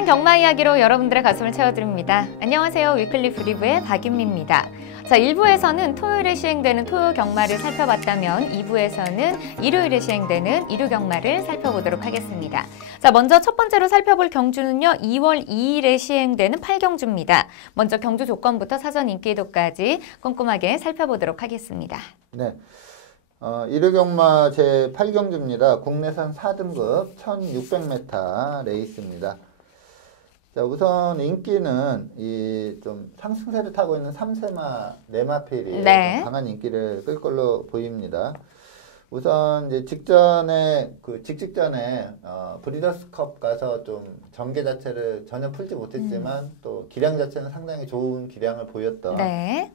재미있는 경마 이야기로 여러분들의 가슴을 채워드립니다. 안녕하세요. 위클리프 리뷰의 박윤미입니다. 자, 1부에서는 토요일에 시행되는 토요 경마를 살펴봤다면 2부에서는 일요일에 시행되는 일요 경마를 살펴보도록 하겠습니다. 자, 먼저 첫 번째로 살펴볼 경주는요. 2월 2일에 시행되는 8경주입니다. 먼저 경주 조건부터 사전 인기도까지 꼼꼼하게 살펴보도록 하겠습니다. 네. 일요 경마 제8경주입니다. 국내선 4등급 1600m 레이스입니다. 자, 우선 인기는 좀 상승세를 타고 있는 3세마 네마필이 강한 인기를 끌 걸로 보입니다. 우선 이제 직전에 브리더스컵 가서 좀 전개 자체를 전혀 풀지 못했지만 또 기량 자체는 상당히 좋은 기량을 보였던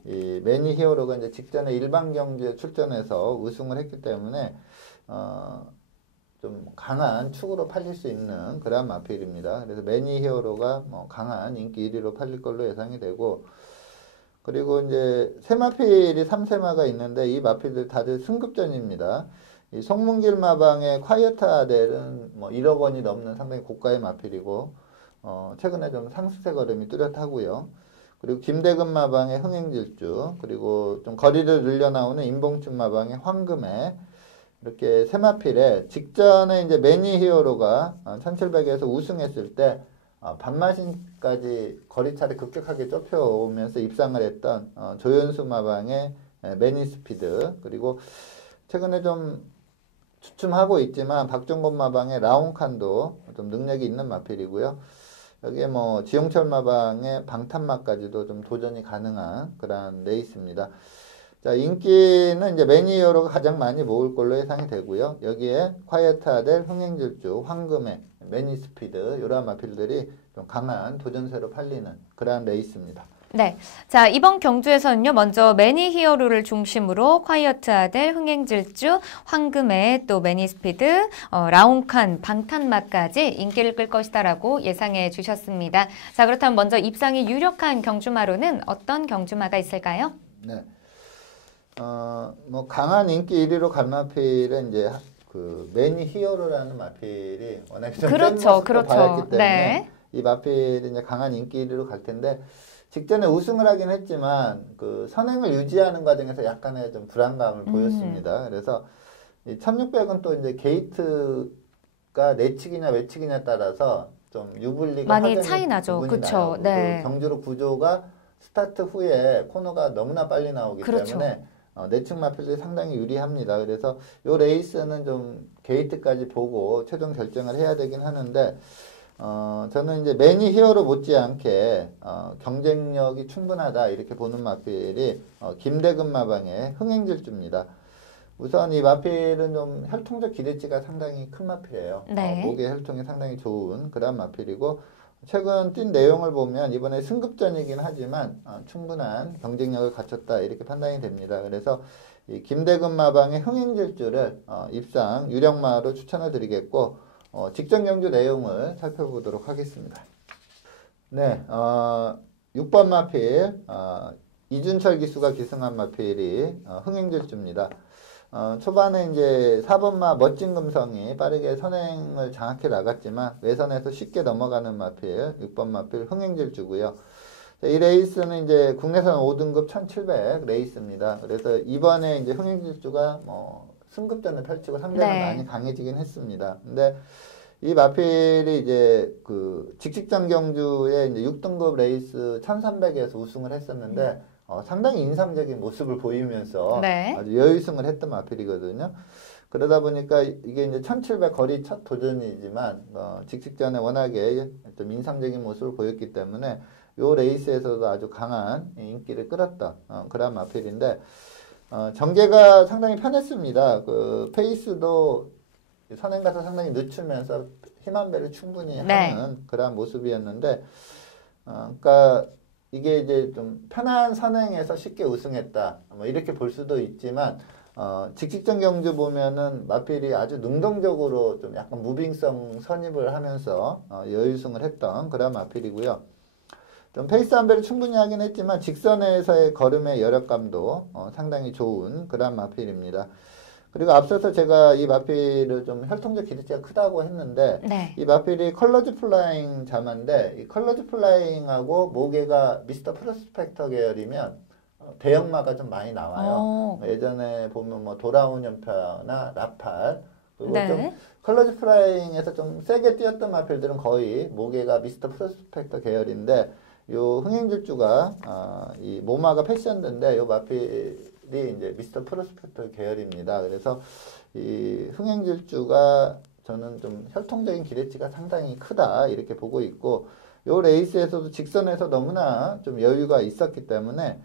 이 매니 히어로가 이제 직전에 일반 경주에 출전해서 우승을 했기 때문에 좀 강한 축으로 팔릴 수 있는 그런 마필입니다. 그래서 매니 히어로가 강한 인기 1위로 팔릴 걸로 예상이 되고, 그리고 이제 세 마필이 3세마가 있는데 이 마필들 다들 승급전입니다. 이 송문길 마방의 콰이어트 아델은 1억 원이 넘는 상당히 고가의 마필이고, 최근에 좀 상승세 걸음이 뚜렷하고요. 그리고 김대근 마방의 흥행질주, 그리고 좀 거리를 늘려 나오는 임봉춘 마방의 황금애, 이렇게 세 마필에 직전에 이제 매니 히어로가 1700에서 우승했을 때 반마신까지 거리차를 급격하게 좁혀오면서 입상을 했던 조연수 마방의 매니 스피드, 그리고 최근에 좀 주춤하고 있지만 박종건 마방의 라온칸도 좀 능력이 있는 마필이고요. 여기에 지용철 마방의 방탄마까지도 좀 도전이 가능한 그런 레이스입니다. 자, 인기는 이제 매니 히어로가 가장 많이 모을 걸로 예상이 되고요. 여기에 콰이어트 아델, 흥행질주, 황금애, 매니 스피드 이러한 마필들이 좀 강한 도전세로 팔리는 그러한 레이스입니다. 네, 자, 이번 경주에서는요, 먼저 매니 히어로를 중심으로 콰이어트 아델, 흥행질주, 황금애, 또 매니 스피드, 라온칸, 방탄마까지 인기를 끌 것이다라고 예상해 주셨습니다. 자, 그렇다면 먼저 입상이 유력한 경주마로는 어떤 경주마가 있을까요? 네. 강한 인기 1위로 간 마필은 이제 매니 히어로라는 마필이 워낙 좀 센 모습도 봐왔기 때문에 이 마필이 이제 강한 인기 1위로 갈 텐데, 직전에 우승을 하긴 했지만 선행을 유지하는 과정에서 약간의 좀 불안감을 보였습니다. 그래서 이 1600은 또 이제 게이트가 내치기냐 외치기냐에 따라서 좀 유불리가 많이 차이 나죠. 그렇죠. 네. 경주로 구조가 스타트 후에 코너가 너무나 빨리 나오기 때문에 내측 마필들이 상당히 유리합니다. 그래서 이 레이스는 좀 게이트까지 보고 최종 결정을 해야 되긴 하는데, 저는 이제 매니 히어로 못지않게 경쟁력이 충분하다 이렇게 보는 마필이 김대근 마방의 흥행질주입니다. 우선 이 마필은 좀 혈통적 기대치가 상당히 큰 마필이에요. 목의 혈통이 상당히 좋은 그런 마필이고, 최근 뛴 내용을 보면 이번에 승급전이긴 하지만 충분한 경쟁력을 갖췄다 이렇게 판단이 됩니다. 그래서 이 김대근 마방의 흥행질주를 입상 유력마로 추천을 드리겠고, 직전 경주 내용을 살펴보도록 하겠습니다. 네, 6번 마필 이준철 기수가 기승한 마필이 흥행질주입니다. 초반에 이제 4번마 멋진 금성이 빠르게 선행을 장악해 나갔지만 외선에서 쉽게 넘어가는 마필 6번 마필 흥행질주고요. 이 레이스는 이제 국내선 5등급 1700 레이스입니다. 그래서 이번에 이제 흥행질주가 승급전을 펼치고 상대는 많이 강해지긴 했습니다. 근데 이 마필이 이제 직직전 경주에 이제 6등급 레이스 1300에서 우승을 했었는데 상당히 인상적인 모습을 보이면서 아주 여유승을 했던 마필이거든요. 그러다 보니까 이게 이제 1700 거리 첫 도전이지만 직직전에 워낙에 좀 인상적인 모습을 보였기 때문에 이 레이스에서도 아주 강한 인기를 끌었던 그런 마필인데, 전개가 상당히 편했습니다. 페이스도 선행 가서 상당히 늦추면서 힘 한 배를 충분히 하는 그런 모습이었는데, 그러니까 이게 이제 좀 편한 선행에서 쉽게 우승했다 이렇게 볼 수도 있지만, 직직전 경주 보면은 마필이 아주 능동적으로 좀 약간 무빙성 선입을 하면서 여유승을 했던 그런 마필이고요. 좀 페이스 한 배를 충분히 하긴 했지만 직선에서의 걸음의 여력감도 상당히 좋은 그런 마필입니다. 그리고 앞서서 제가 이 마필을 좀 혈통적 기대치가 크다고 했는데 네. 이 마필이 컬러즈 플라잉 자마인데 이 컬러즈 플라잉하고 모계가 미스터 프로스펙터 계열이면 대형마가 좀 많이 나와요. 예전에 보면 뭐 돌아온 연표나 라팔 그리고 네. 좀 컬러즈 플라잉에서 좀 세게 뛰었던 마필들은 거의 모계가 미스터 프로스펙터 계열인데 요 흥행질주가 이 모마가 패션드인데 요 마필이 이제 미스터 프로스펙터 계열입니다. 그래서 이 흥행질주가 저는 좀 혈통적인 기대치가 상당히 크다 이렇게 보고 있고 요 레이스에서도 직선에서 너무나 좀 여유가 있었기 때문에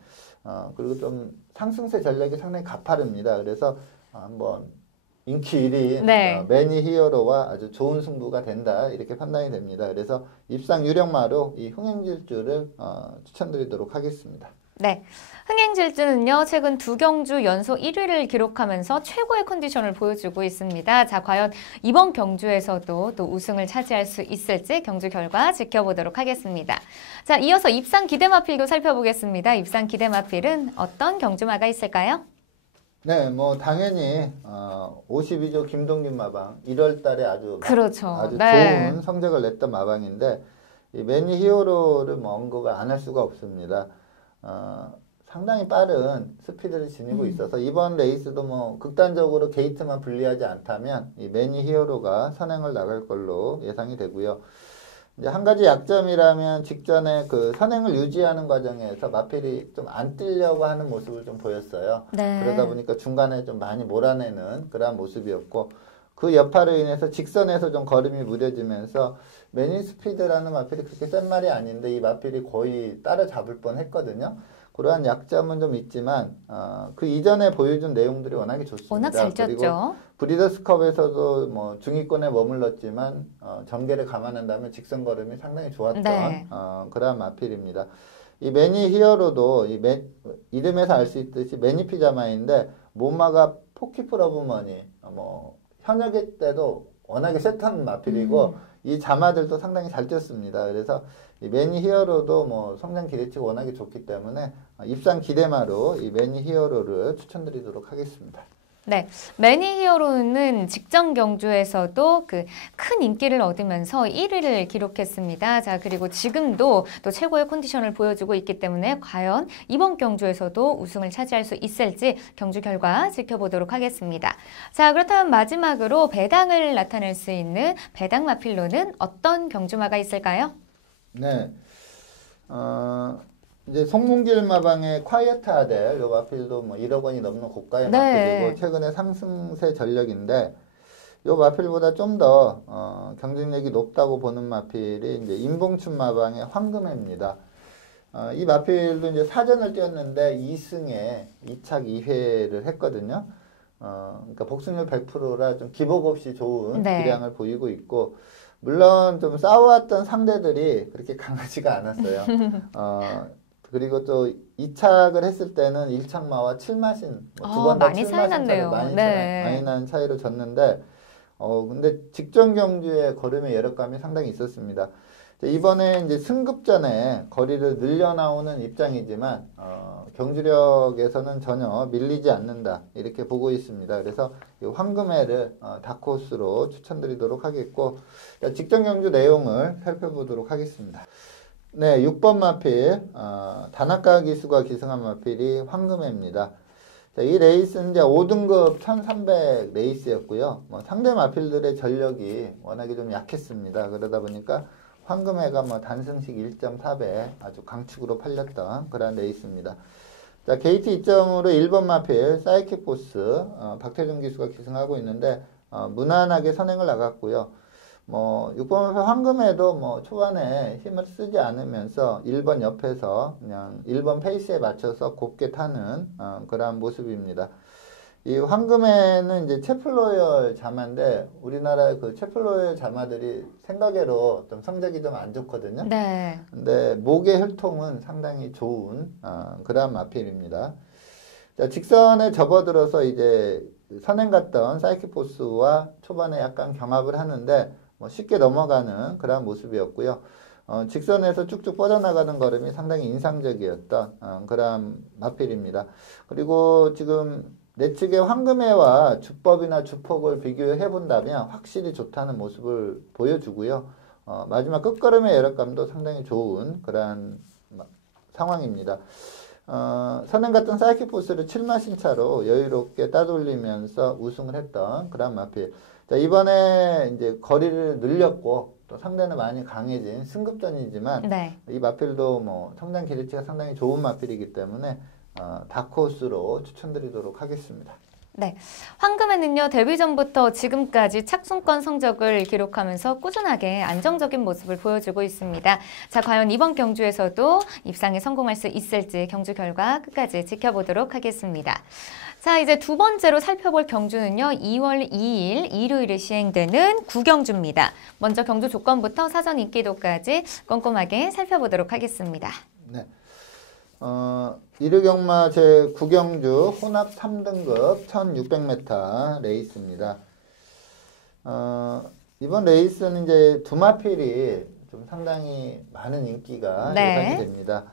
그리고 좀 상승세 전략이 상당히 가파릅니다. 그래서 한번 인기 1위 네. 매니 히어로와 아주 좋은 승부가 된다 이렇게 판단이 됩니다. 그래서 입상 유력마로 이 흥행질주를 추천드리도록 하겠습니다. 네. 흥행질주는요, 최근 2경주 연속 1위를 기록하면서 최고의 컨디션을 보여주고 있습니다. 자, 과연 이번 경주에서도 또 우승을 차지할 수 있을지 경주 결과 지켜보도록 하겠습니다. 자, 이어서 입상 기대마필도 살펴보겠습니다. 입상 기대마필은 어떤 경주마가 있을까요? 네, 뭐 당연히 52조 김동균 마방 1월 달에 아주 그렇죠. 아주 네. 좋은 성적을 냈던 마방인데 이 매니 히어로를 뭐 언급을 안 할 수가 없습니다. 상당히 빠른 스피드를 지니고 있어서 이번 레이스도 뭐 극단적으로 게이트만 분리하지 않다면 이 매니 히어로가 선행을 나갈 걸로 예상이 되고요. 이제 한 가지 약점이라면 직전에 그 선행을 유지하는 과정에서 마필이 좀 안 뛰려고 하는 모습을 좀 보였어요. 네. 그러다 보니까 중간에 좀 많이 몰아내는 그런 모습이었고 그 여파로 인해서 직선에서 좀 걸음이 무뎌지면서 매니 스피드라는 마필이 그렇게 센 말이 아닌데 이 마필이 거의 따라잡을 뻔 했거든요. 그러한 약점은 좀 있지만 그 이전에 보여준 내용들이 워낙에 좋습니다. 워낙 잘 그리고 쪘죠. 브리더스컵에서도 뭐 중위권에 머물렀지만 전개를 감안한다면 직선 걸음이 상당히 좋았던 네. 그러한 마필입니다. 이 매니 히어로도 이름에서 알 수 있듯이 매니 피자마인데 모마가 포키프러브머니 뭐 현역일 때도 워낙에 셌던 마필이고 이 자마들도 상당히 잘 뛰었습니다. 그래서 이 매니 히어로도 뭐 성장 기대치가 워낙에 좋기 때문에 입상 기대마로 이 매니 히어로를 추천드리도록 하겠습니다. 네, 매니 히어로는 직전 경주에서도 그 큰 인기를 얻으면서 1위를 기록했습니다. 자, 그리고 지금도 또 최고의 컨디션을 보여주고 있기 때문에 과연 이번 경주에서도 우승을 차지할 수 있을지 경주 결과 지켜보도록 하겠습니다. 자, 그렇다면 마지막으로 배당을 나타낼 수 있는 배당 마필로는 어떤 경주마가 있을까요? 네, 이제 송문길 마방의 콰이어트 아델 요 마필도 뭐 1억 원이 넘는 고가의 네. 마필이고 최근에 상승세 전력인데 요 마필보다 좀 더 경쟁력이 높다고 보는 마필이 이제 임봉춘 마방의 황금해입니다. 이 마필도 이제 사전을 뛰었는데 2승에 2착 2회를 했거든요. 그러니까 복승률 100%라 좀 기복 없이 좋은 네. 기량을 보이고 있고 물론 좀 싸워왔던 상대들이 그렇게 강하지가 않았어요. 그리고 또 2착을 했을 때는 1착마와 7마신 두 번 다 많이 차이 7마신 났네요. 차로 네. 많이 나는 차이로 졌는데 근데 직전 경주의 걸음의 여력감이 상당히 있었습니다. 이번에 이제 승급전에 거리를 늘려 나오는 입장이지만 경주력에서는 전혀 밀리지 않는다 이렇게 보고 있습니다. 그래서 이 황금해를 다크호스로 추천드리도록 하겠고 직전 경주 내용을 살펴보도록 하겠습니다. 네, 6번 마필 다나카 기수가 기승한 마필이 황금해입니다. 자, 이 레이스는 이제 5등급 1300 레이스였고요. 뭐 상대 마필들의 전력이 워낙에 좀 약했습니다. 그러다 보니까 황금해가 뭐 단승식 1.4배 아주 강축으로 팔렸던 그런 레이스입니다. 자, 게이트 2점으로 1번 마필 사이킥 보스 박태준 기수가 기승하고 있는데 무난하게 선행을 나갔고요. 뭐 6번 마필 황금해도 뭐 초반에 힘을 쓰지 않으면서 1번 옆에서 그냥 1번 페이스에 맞춰서 곱게 타는 그러한 모습입니다. 이 황금해는 이제 채플로열 자마인데 우리나라 그 채플로열 자마들이 생각외로 좀 성적이 좀 안 좋거든요. 네. 근데 목의 혈통은 상당히 좋은 그런 마필입니다. 자, 직선에 접어들어서 이제 선행 갔던 사이키포스와 초반에 약간 경합을 하는데 뭐 쉽게 넘어가는 그런 모습이었고요. 직선에서 쭉쭉 뻗어나가는 걸음이 상당히 인상적이었던 그런 마필입니다. 그리고 지금 내측의 황금해와 주법이나 주폭을 비교해 본다면 확실히 좋다는 모습을 보여주고요. 마지막 끝걸음의 여력감도 상당히 좋은 그러한 상황입니다. 선행 같은 사이킥 보스를 7마 신차로 여유롭게 따돌리면서 우승을 했던 그런 마필. 자, 이번에 이제 거리를 늘렸고 또 상대는 많이 강해진 승급전이지만 네. 이 마필도 뭐 상당 기대치가 상당히 좋은 마필이기 때문에 다크호스로 추천드리도록 하겠습니다. 네, 황금에는요 데뷔 전부터 지금까지 착순권 성적을 기록하면서 꾸준하게 안정적인 모습을 보여주고 있습니다. 자, 과연 이번 경주에서도 입상에 성공할 수 있을지 경주 결과 끝까지 지켜보도록 하겠습니다. 자, 이제 두 번째로 살펴볼 경주는요 2월 2일 일요일에 시행되는 구경주입니다. 먼저 경주 조건부터 사전 인기도까지 꼼꼼하게 살펴보도록 하겠습니다. 네. 일요경마 제9경주 혼합 3등급 1600m 레이스입니다. 이번 레이스는 이제 두마필이 좀 상당히 많은 인기가 예상이 됩니다.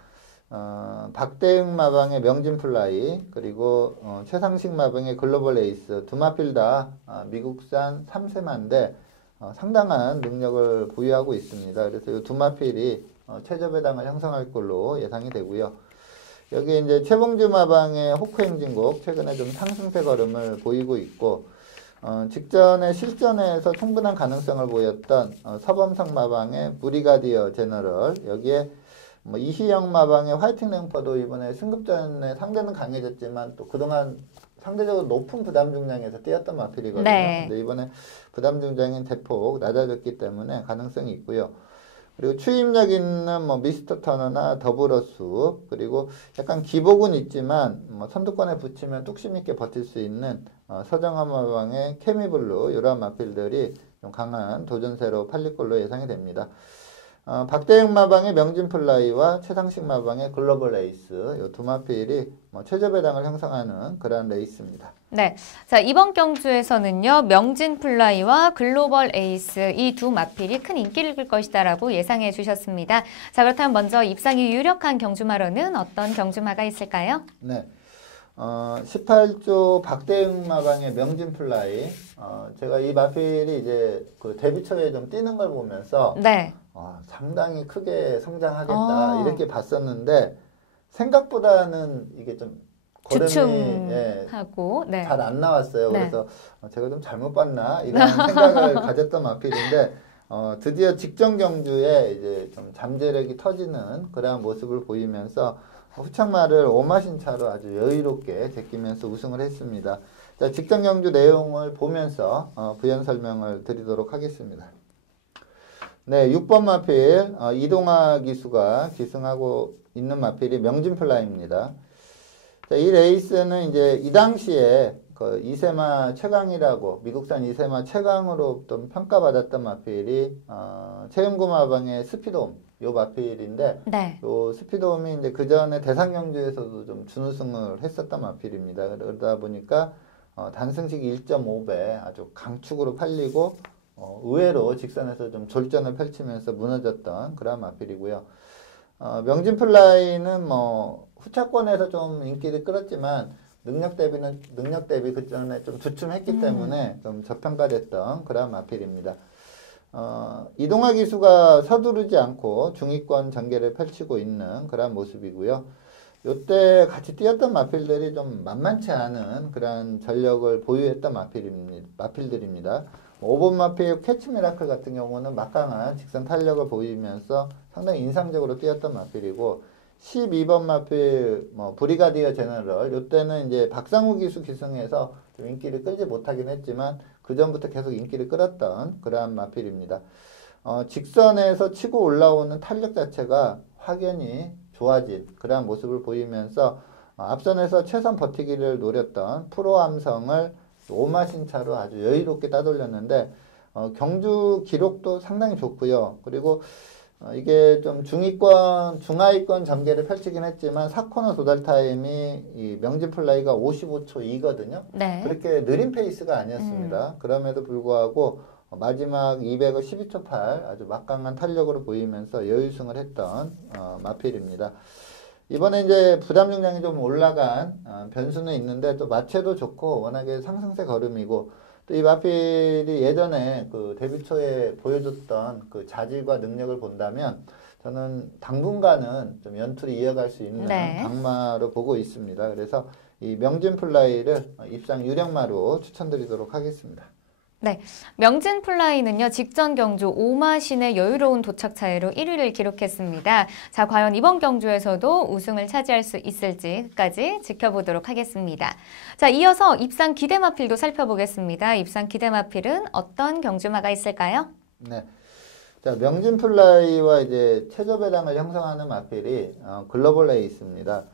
박대응 마방의 명진플라이 그리고 최상식 마방의 글로벌 레이스 두마필 다 미국산 3세마인데 상당한 능력을 보유하고 있습니다. 그래서 이 두마필이 최저 배당을 형성할 걸로 예상이 되고요. 여기 이제 최봉주 마방의 호크행진곡 최근에 좀 상승세 걸음을 보이고 있고 직전에 실전에서 충분한 가능성을 보였던 서범석 마방의 브리가디어 제너럴 여기에 뭐 이희영 마방의 화이팅 랭퍼도 이번에 승급전에 상대는 강해졌지만 또 그동안 상대적으로 높은 부담 중량에서 뛰었던 마필이거든요. 네. 근데 이번에 부담 중량이 대폭 낮아졌기 때문에 가능성이 있고요. 그리고 추임력 있는 뭐 미스터 터너나 더블어수 그리고 약간 기복은 있지만 뭐 선두권에 붙이면 뚝심 있게 버틸 수 있는 서정환 마방의 케미블루 이러한 마필들이 좀 강한 도전세로 팔릴 걸로 예상이 됩니다. 박대영 마방의 명진플라이와 최상식 마방의 글로벌 레이스 이 두 마필이 뭐 최저 배당을 형성하는 그러한 레이스입니다. 네, 자 이번 경주에서는요 명진플라이와 글로벌 에이스 이 두 마필이 큰 인기를 끌 것이다라고 예상해 주셨습니다. 자 그렇다면 먼저 입상이 유력한 경주마로는 어떤 경주마가 있을까요? 네. 18조 박대응 마방의 명진플라이 제가 이 마필이 이제 그 데뷔 초에 좀 뛰는 걸 보면서 네. 상당히 크게 성장하겠다 이렇게 봤었는데 생각보다는 이게 좀 주춤하고 잘 안 나왔어요. 네. 그래서 제가 좀 잘못 봤나 이런 생각을 가졌던 마필인데 드디어 직전 경주에 이제 좀 잠재력이 터지는 그러한 모습을 보이면서 후창마를 5마신 차로 아주 여유롭게 제끼면서 우승을 했습니다. 자, 직전 경주 내용을 보면서 부연 설명을 드리도록 하겠습니다. 네, 6번 마필 이동하 기수가 기승하고 있는 마필이 명진플라이입니다. 자, 이 레이스는 이제 이 당시에 그 이세마 최강이라고 미국산 이세마 최강으로 좀 평가받았던 마필이 최영구 마방의 스피드홈 요 마필인데 네. 요 스피드홈이 이제 그 전에 대상 경주에서도 좀 준우승을 했었던 마필입니다. 그러다 보니까 단승식 1.5배 아주 강축으로 팔리고 의외로 직선에서 좀 졸전을 펼치면서 무너졌던 그런 마필이고요. 명진플라이는 뭐 후차권에서 좀 인기를 끌었지만 능력 대비 그 전에 좀 주춤했기 때문에 좀 저평가됐던 그런 마필입니다. 이동하 기수가 서두르지 않고 중위권 전개를 펼치고 있는 그런 모습이고요. 요때 같이 뛰었던 마필들이 좀 만만치 않은 그런 전력을 보유했던 마필들입니다. 5번 마필 캐치 미라클 같은 경우는 막강한 직선 탄력을 보이면서 상당히 인상적으로 뛰었던 마필이고 12번 마필 브리가디어 제너럴 요때는 이제 박상우 기수 기승해서 좀 인기를 끌지 못하긴 했지만 그 전부터 계속 인기를 끌었던 그러한 마필입니다. 직선에서 치고 올라오는 탄력 자체가 확연히 좋아진 그러한 모습을 보이면서 앞선에서 최선 버티기를 노렸던 프로 함성을 5마신 차로 아주 여유롭게 따돌렸는데 경주 기록도 상당히 좋고요. 그리고 이게 좀 중하위권 전개를 펼치긴 했지만 4코너 도달 타임이 이 명진플라이가 55초 2거든요. 네. 그렇게 느린 페이스가 아니었습니다. 그럼에도 불구하고 마지막 200을 12초 8 아주 막강한 탄력으로 보이면서 여유승을 했던 마필입니다. 이번에 이제 부담 중량이 좀 올라간 변수는 있는데 또 마체도 좋고 워낙에 상승세 걸음이고 또 이 마필이 예전에 그 데뷔 초에 보여줬던 그 자질과 능력을 본다면 저는 당분간은 좀 연투를 이어갈 수 있는 네. 강마로 보고 있습니다. 그래서 이 명진 플라이를 입상 유력마로 추천드리도록 하겠습니다. 네, 명진 플라이는요, 직전 경주 오마신의 여유로운 도착 차이로 1위를 기록했습니다. 자, 과연 이번 경주에서도 우승을 차지할 수 있을지까지 지켜보도록 하겠습니다. 자, 이어서 입상 기대마필도 살펴보겠습니다. 입상 기대마필은 어떤 경주마가 있을까요? 네. 자, 명진 플라이와 이제 최저 배당을 형성하는 마필이 글로벌 에이스입니다.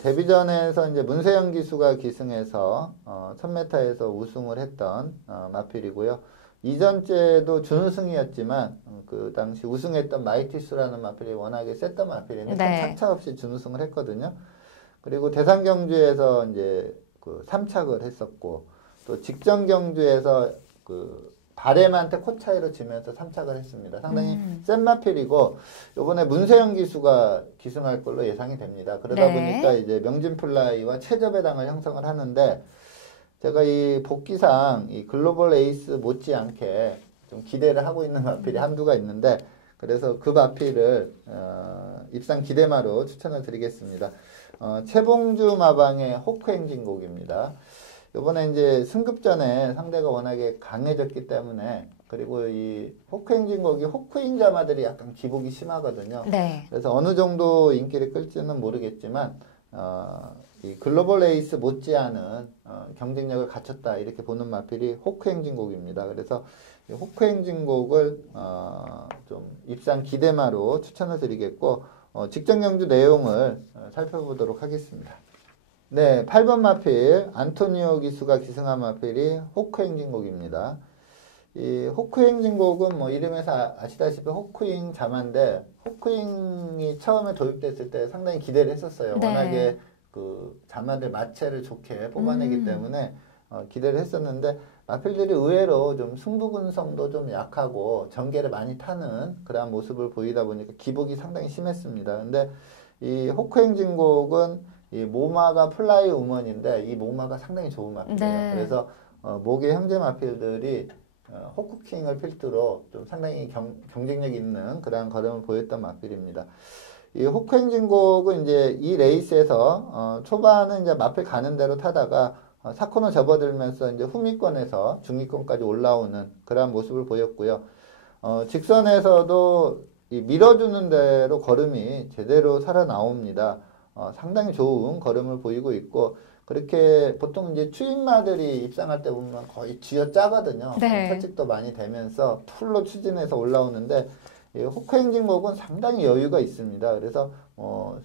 데뷔전에서 이제 문세영 기수가 기승해서 1000m에서 우승을 했던 마필이고요. 이전째도 준우승이었지만 그 당시 우승했던 마이티스라는 마필이 워낙에 셌던 마필인데 네. 착차 없이 준우승을 했거든요. 그리고 대상 경주에서 이제 그 3착을 했었고 또 직전 경주에서 그 바렘한테 코 차이로 지면서 3착을 했습니다. 상당히 센 마필이고 이번에 문세영 기수가 기승할 걸로 예상이 됩니다. 그러다 네. 보니까 이제 명진 플라이와 최저 배당을 형성을 하는데 제가 이 복귀상 이 글로벌 에이스 못지않게 좀 기대를 하고 있는 마필이 한두가 있는데 그래서 그 마필을 입상 기대마로 추천을 드리겠습니다. 최봉주 마방의 호크행진곡입니다. 요번에 이제 승급전에 상대가 워낙에 강해졌기 때문에 그리고 이 호크행진곡이 호크인 자마들이 약간 기복이 심하거든요. 네. 그래서 어느 정도 인기를 끌지는 모르겠지만 이 글로벌 에이스 못지않은 경쟁력을 갖췄다 이렇게 보는 마필이 호크행진곡입니다. 그래서 이 호크행진곡을 좀 입상 기대마로 추천을 드리겠고 직전 경주 내용을 살펴보도록 하겠습니다. 네, 8번 마필 안토니오 기수가 기승한 마필이 호크행진곡입니다. 이 호크행진곡은 뭐 이름에서 아시다시피 호크잉 자마인데 호크잉이 처음에 도입됐을 때 상당히 기대를 했었어요. 네. 워낙에 그 자마들 마체를 좋게 뽑아내기 때문에 기대를 했었는데 마필들이 의외로 좀 승부근성도 좀 약하고 전개를 많이 타는 그러한 모습을 보이다 보니까 기복이 상당히 심했습니다. 근데 이 호크행진곡은 이 모마가 플라이 우먼인데 이 모마가 상당히 좋은 마필이에요. 네. 그래서 모계 형제 마필들이 호크킹을 필두로 좀 상당히 경쟁력 있는 그러한 걸음을 보였던 마필입니다. 이 호크행진곡은 이제 이 레이스에서 초반은 이제 마필 가는 대로 타다가 4코너 접어들면서 이제 후미권에서 중위권까지 올라오는 그러한 모습을 보였고요. 직선에서도 이 밀어주는 대로 걸음이 제대로 살아나옵니다. 상당히 좋은 걸음을 보이고 있고 그렇게 보통 이제 추임마들이 입상할 때 보면 거의 쥐어짜거든요. 네. 철직도 많이 되면서 풀로 추진해서 올라오는데 이 호크행진곡은 상당히 여유가 있습니다. 그래서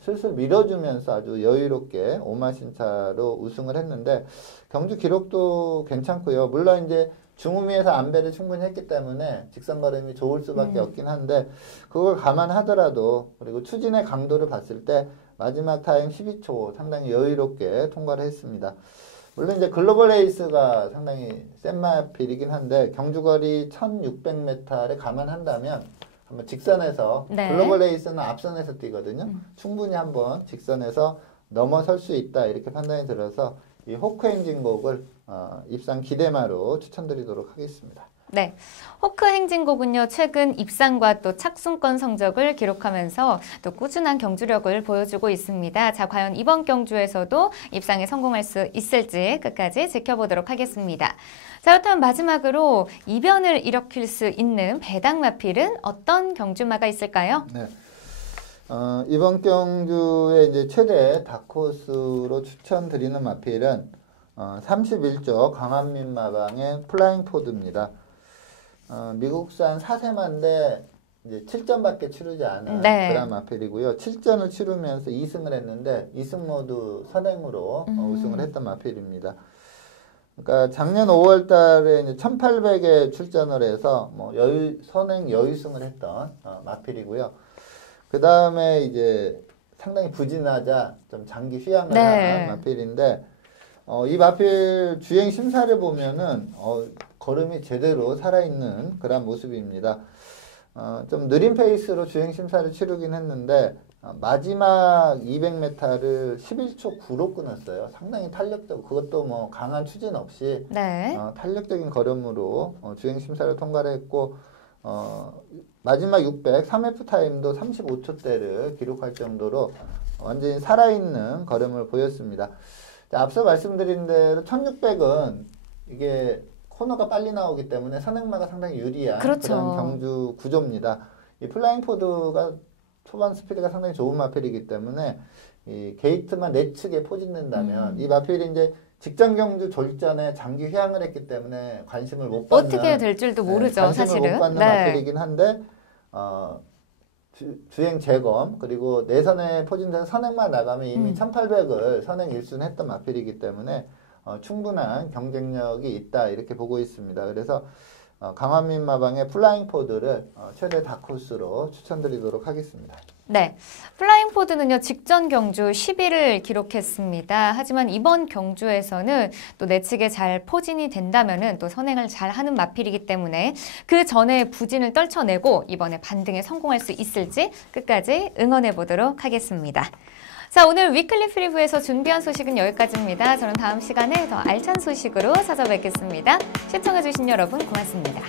슬슬 밀어주면서 아주 여유롭게 오마신차로 우승을 했는데 경주 기록도 괜찮고요. 물론 이제 중후미에서 안배를 충분히 했기 때문에 직선 걸음이 좋을 수밖에 없긴 한데 그걸 감안하더라도 그리고 추진의 강도를 봤을 때 마지막 타임 12초 상당히 여유롭게 통과를 했습니다. 물론 이제 글로벌 에이스가 상당히 센 마필이긴 한데 경주거리 1600m를 감안한다면 한번 직선에서 네. 글로벌 에이스는 앞선에서 뛰거든요. 충분히 한번 직선에서 넘어설 수 있다 이렇게 판단이 들어서 이 호크행진곡을 입상 기대마로 추천드리도록 하겠습니다. 네, 호크 행진곡은요 최근 입상과 또 착순권 성적을 기록하면서 또 꾸준한 경주력을 보여주고 있습니다. 자, 과연 이번 경주에서도 입상에 성공할 수 있을지 끝까지 지켜보도록 하겠습니다. 자, 그렇다면 마지막으로 이변을 일으킬 수 있는 배당 마필은 어떤 경주마가 있을까요? 네. 이번 경주에 이제 최대 다크호스로 추천드리는 마필은 31조 강한민 마방의 플라잉 포드입니다. 미국산 4세마인데 이제 7전밖에 치르지 않은 네. 그런 마필이고요. 7전을 치르면서 2승을 했는데 2승 모두 선행으로 우승을 했던 마필입니다. 그러니까 작년 5월 달에 이제 1800에 출전을 해서 뭐 선행 여유승을 했던 마필이고요. 그 다음에 이제 상당히 부진하자 좀 장기 휴양을 네. 한 마필인데 이 마필 주행 심사를 보면은 걸음이 제대로 살아있는 그런 모습입니다. 좀 느린 페이스로 주행 심사를 치르긴 했는데 마지막 200m를 11초 9로 끊었어요. 상당히 탄력적, 그것도 뭐 강한 추진 없이 네. 탄력적인 걸음으로 주행 심사를 통과를 했고 마지막 600 3F 타임도 35초대를 기록할 정도로 완전히 살아있는 걸음을 보였습니다. 자, 앞서 말씀드린 대로 1600은 이게 코너가 빨리 나오기 때문에 선행마가 상당히 유리한 그렇죠. 그런 경주 구조입니다. 이 플라잉 포드가 초반 스피드가 상당히 좋은 마필이기 때문에 이 게이트만 내측에 포진된다면 이 마필이 이제 직전 경주 졸전에 장기 휴양을 했기 때문에 관심을 못 받는 어떻게 될 줄도 모르죠, 관심을 사실은. 못 받는 마필이긴 한데 주행 재검 그리고 내선에 포진돼서 선행만 나가면 이미 1800을 선행 1순 했던 마필이기 때문에 충분한 경쟁력이 있다 이렇게 보고 있습니다. 그래서 강한민 마방의 플라잉 포드를 최대 다크호스로 추천드리도록 하겠습니다. 네, 플라잉 포드는요 직전 경주 10위를 기록했습니다. 하지만 이번 경주에서는 또 내측에 잘 포진이 된다면은 또 선행을 잘 하는 마필이기 때문에 그 전에 부진을 떨쳐내고 이번에 반등에 성공할 수 있을지 끝까지 응원해 보도록 하겠습니다. 자, 오늘 위클리 프리뷰에서 준비한 소식은 여기까지입니다. 저는 다음 시간에 더 알찬 소식으로 찾아뵙겠습니다. 시청해주신 여러분 고맙습니다.